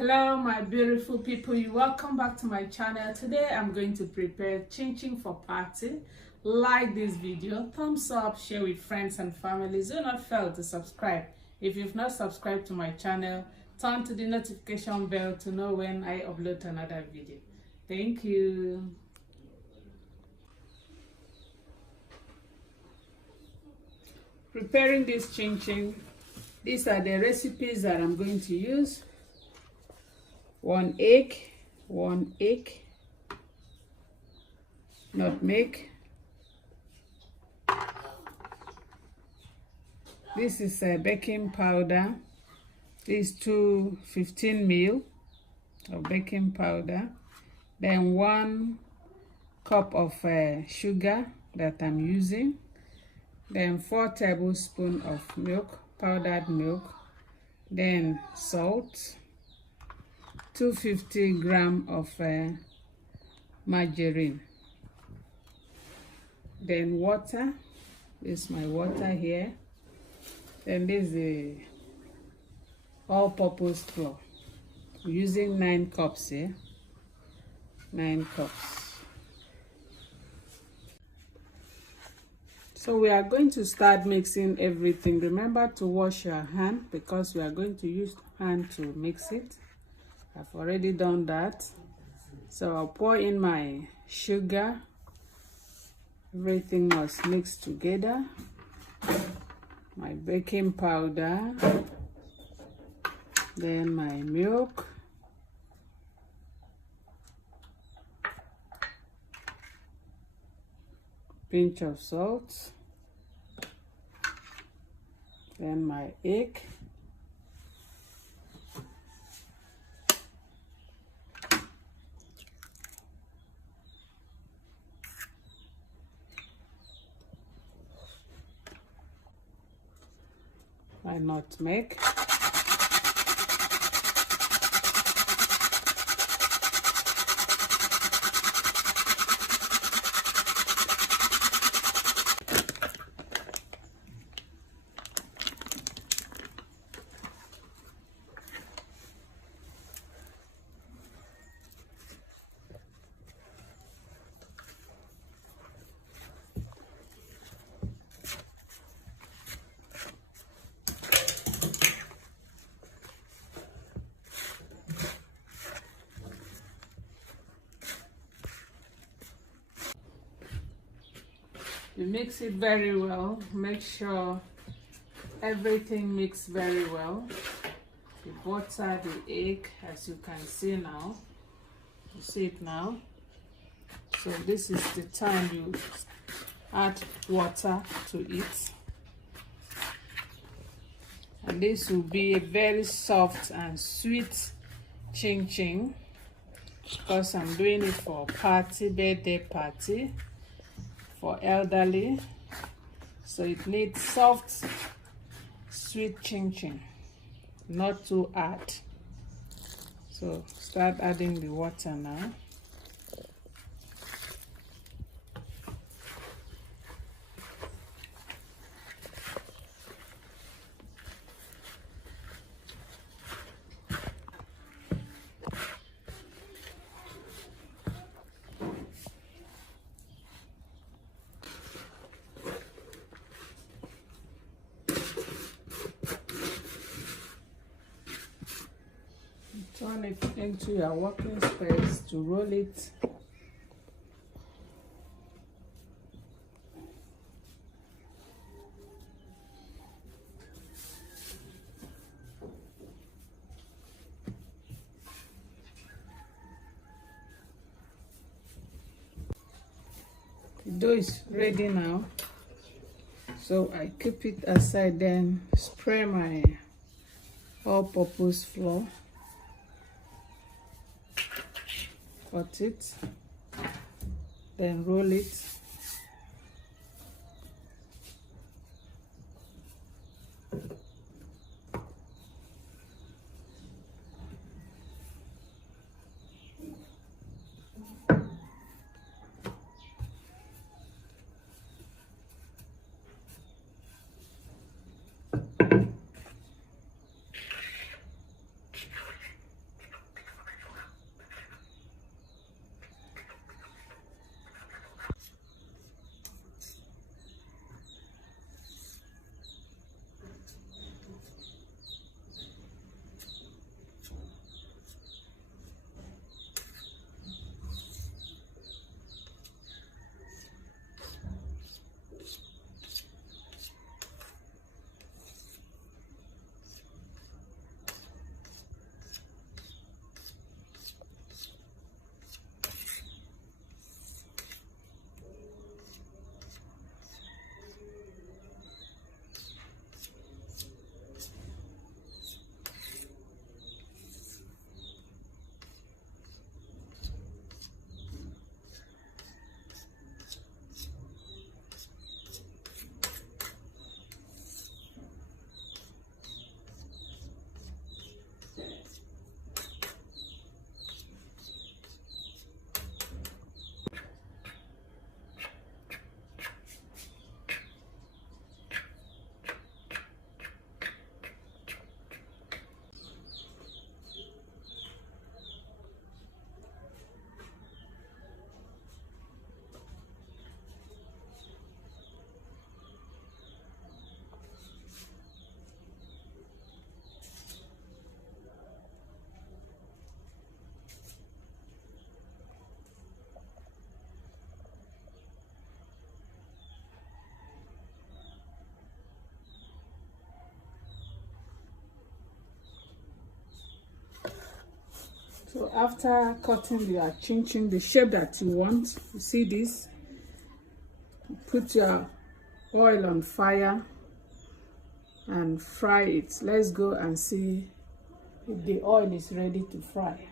Hello my beautiful people, you welcome back to my channel. Today I'm going to prepare chin chin for party. Like this video, thumbs up, share with friends and families. Do not fail to subscribe. If you've not subscribed to my channel, turn to the notification bell to know when I upload another video. Thank you. Preparing this chin chin, these are the recipes that I'm going to use. One egg, nutmeg. This is baking powder. This is 215 ml of baking powder. Then 1 cup of sugar that I'm using. Then 4 tablespoons of milk, powdered milk. Then salt. 250 grams of margarine. Then water. This is my water here. Then this is the all-purpose flour. I'm using 9 cups here. 9 cups. So we are going to start mixing everything. Remember to wash your hand because we are going to use hand to mix it. I've already done that. So I'll pour in my sugar. Everything must mix together. My baking powder. Then my milk. Pinch of salt. Then my egg. My nutmeg. You mix it very well. Make sure everything mixes very well. The butter, the egg, as you can see now. You see it now. So this is the time you add water to it. And this will be a very soft and sweet chin chin because I'm doing it for party, birthday party. For elderly, so it needs soft, sweet chin chin, not too hard. So start adding the water now. Turn it into your working space to roll it. The dough is ready now. So I keep it aside, then spray my all-purpose flour. Cut it, then roll it. So after cutting your chin the shape that you want, you see this, put your oil on fire and fry it. Let's go and see if the oil is ready to fry.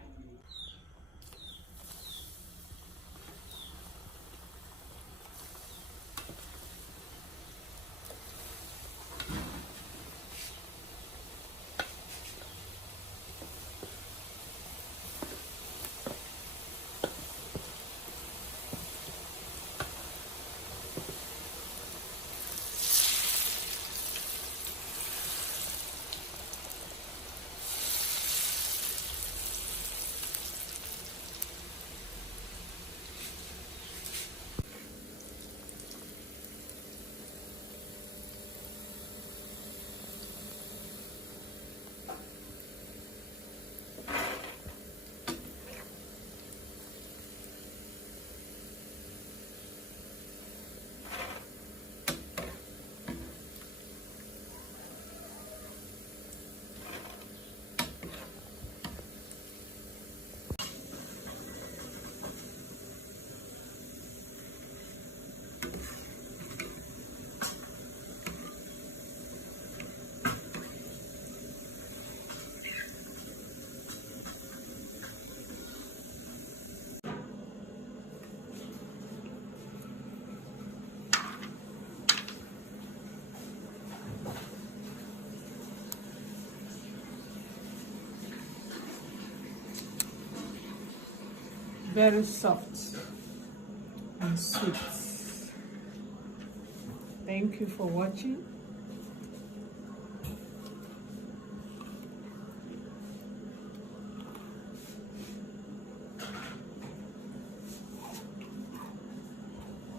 Very soft and sweet. Thank you for watching.